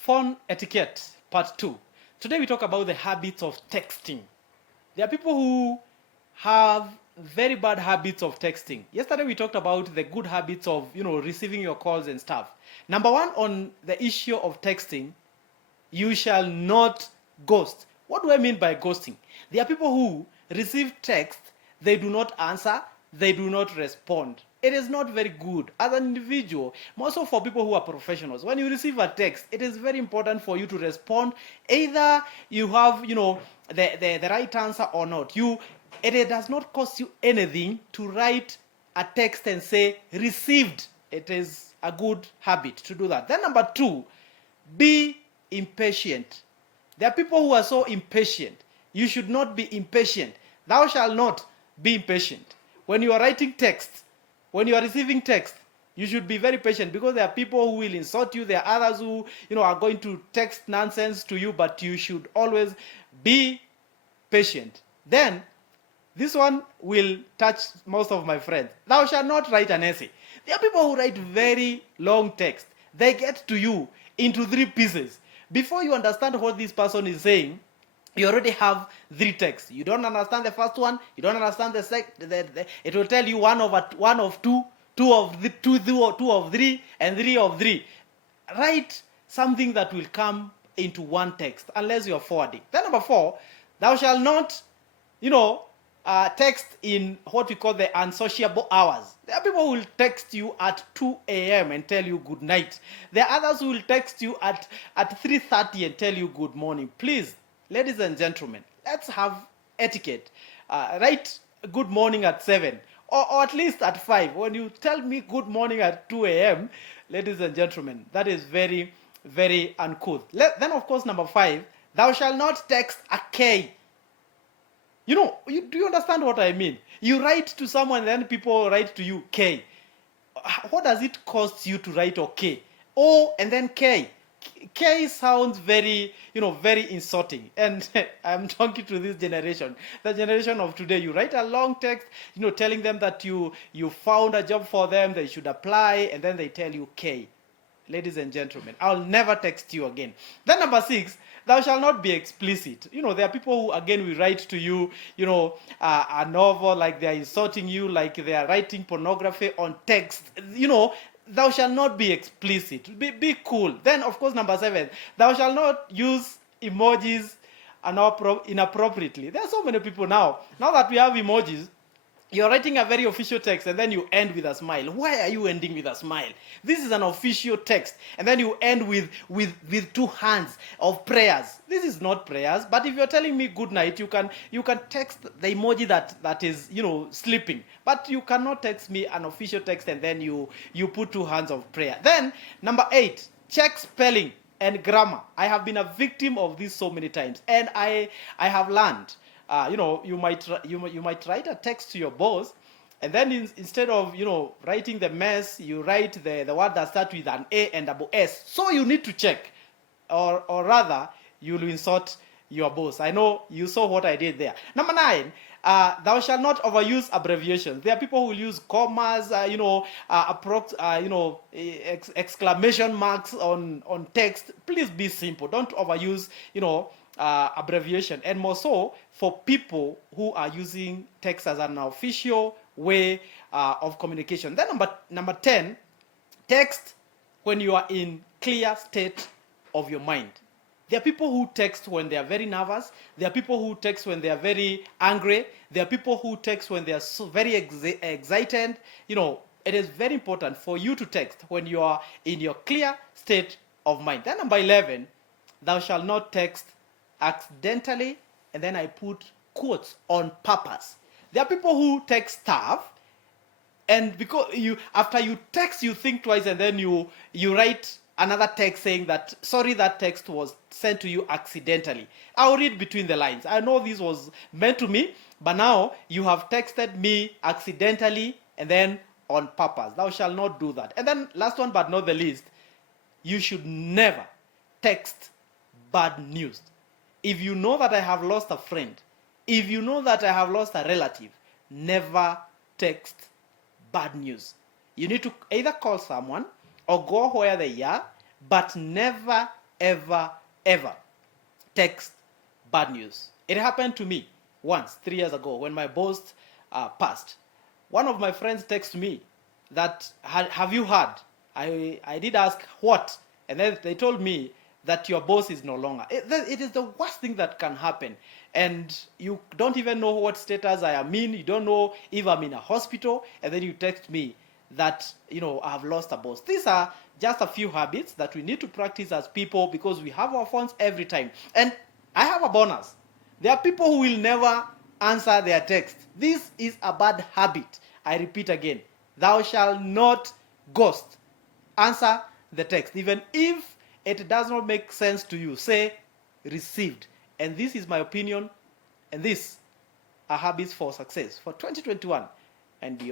Phone etiquette, part 2. Today we talk about the habits of texting. There are people who have very bad habits of texting. Yesterday we talked about the good habits of, receiving your calls and stuff. Number one on the issue of texting, you shall not ghost. What do I mean by ghosting? There are people who receive text, they do not answer, they do not respond. It is not very good as an individual, more so for people who are professionals. When you receive a text, it is very important for you to respond. Either you have, the right answer or not. It does not cost you anything to write a text and say received. It is a good habit to do that. Then number 2, be impatient. There are people who are so impatient. You should not be impatient. Thou shalt not be impatient. When you are writing text, when you are receiving text, you should be very patient, because there are people who will insult you. There are others who, are going to text nonsense to you, but you should always be patient. Then, this one will touch most of my friends. Thou shalt not write an essay. There are people who write very long text. They get to you into 3 pieces. Before you understand what this person is saying, you already have 3 texts. You don't understand the first one. You don't understand the second. It will tell you one of two, two of 3, and 3 of 3. Write something that will come into one text, unless you are forwarding. Then number 4, thou shalt not, text in what we call the unsociable hours. There are people who will text you at 2 a.m. and tell you good night. There are others who will text you at 3:30 and tell you good morning. Please, ladies and gentlemen, let's have etiquette. Write good morning at 7 or at least at 5. When you tell me good morning at 2 a.m., ladies and gentlemen, that is very, very uncouth. Then, of course, number 5, thou shalt not text a K. Do you understand what I mean? You write to someone, then people write to you K. What does it cost you to write okay? O and then K. K sounds very, very insulting. And I'm talking to this generation, the generation of today. You write a long text, telling them that you found a job for them, they should apply, and then they tell you K. Ladies and gentlemen, I'll never text you again. Then number 6, thou shalt not be explicit. There are people who, again, will write to you, a novel, like they are insulting you, like they are writing pornography on text. Thou shalt not be explicit. Be cool. Then, of course, number 7, thou shalt not use emojis inappropriately. There are so many people now that we have emojis. You're writing a very official text and then you end with a smile. Why are you ending with a smile? This is an official text. And then you end with 2 hands of prayers. This is not prayers, but if you're telling me good night, you can text the emoji that is, sleeping. But you cannot text me an official text and then you put 2 hands of prayer. Then, number 8, check spelling and grammar. I have been a victim of this so many times, and I have learned. You might write a text to your boss, and then instead of writing the mess, you write the word that starts with an A and double S. So you need to check, or rather, you'll insult your boss. I know you saw what I did there. Number 9, thou shalt not overuse abbreviations. There are people who will use commas, exclamation marks on text. Please be simple. Don't overuse, abbreviation, and more so for people who are using text as an official way of communication. Then number 10, text when you are in clear state of your mind. There are people who text when they are very nervous. There are people who text when they are very angry. There are people who text when they are so very excited. It is very important for you to text when you are in your clear state of mind. Then number 11, thou shalt not text accidentally, and then I put quotes on purpose. There are people who text stuff, and because after you text, you think twice, and then you write another text saying that, sorry, that text was sent to you accidentally. I'll read between the lines. I know this was meant to me, but now you have texted me accidentally and then on purpose. Thou shalt not do that. And then last one but not the least, you should never text bad news. If you know that I have lost a friend, if you know that I have lost a relative, never text bad news. You need to either call someone or go where they are, but never ever, ever text bad news. It happened to me once, 3 years ago, when my boss passed. One of my friends texted me that, have you heard? I did ask what, and then they told me that your boss is no longer. It is the worst thing that can happen, and you don't even know what status I am in. You don't know if I'm in a hospital, and then you text me that, you know, I have lost a boss. These are just a few habits that we need to practice as people, because we have our phones every time. And I have a bonus. There are people who will never answer their text. This is a bad habit. I repeat again. Thou shalt not ghost. Answer the text. Even if it does not make sense to you, say received. And this is my opinion, and these are habits for success for 2021 and beyond.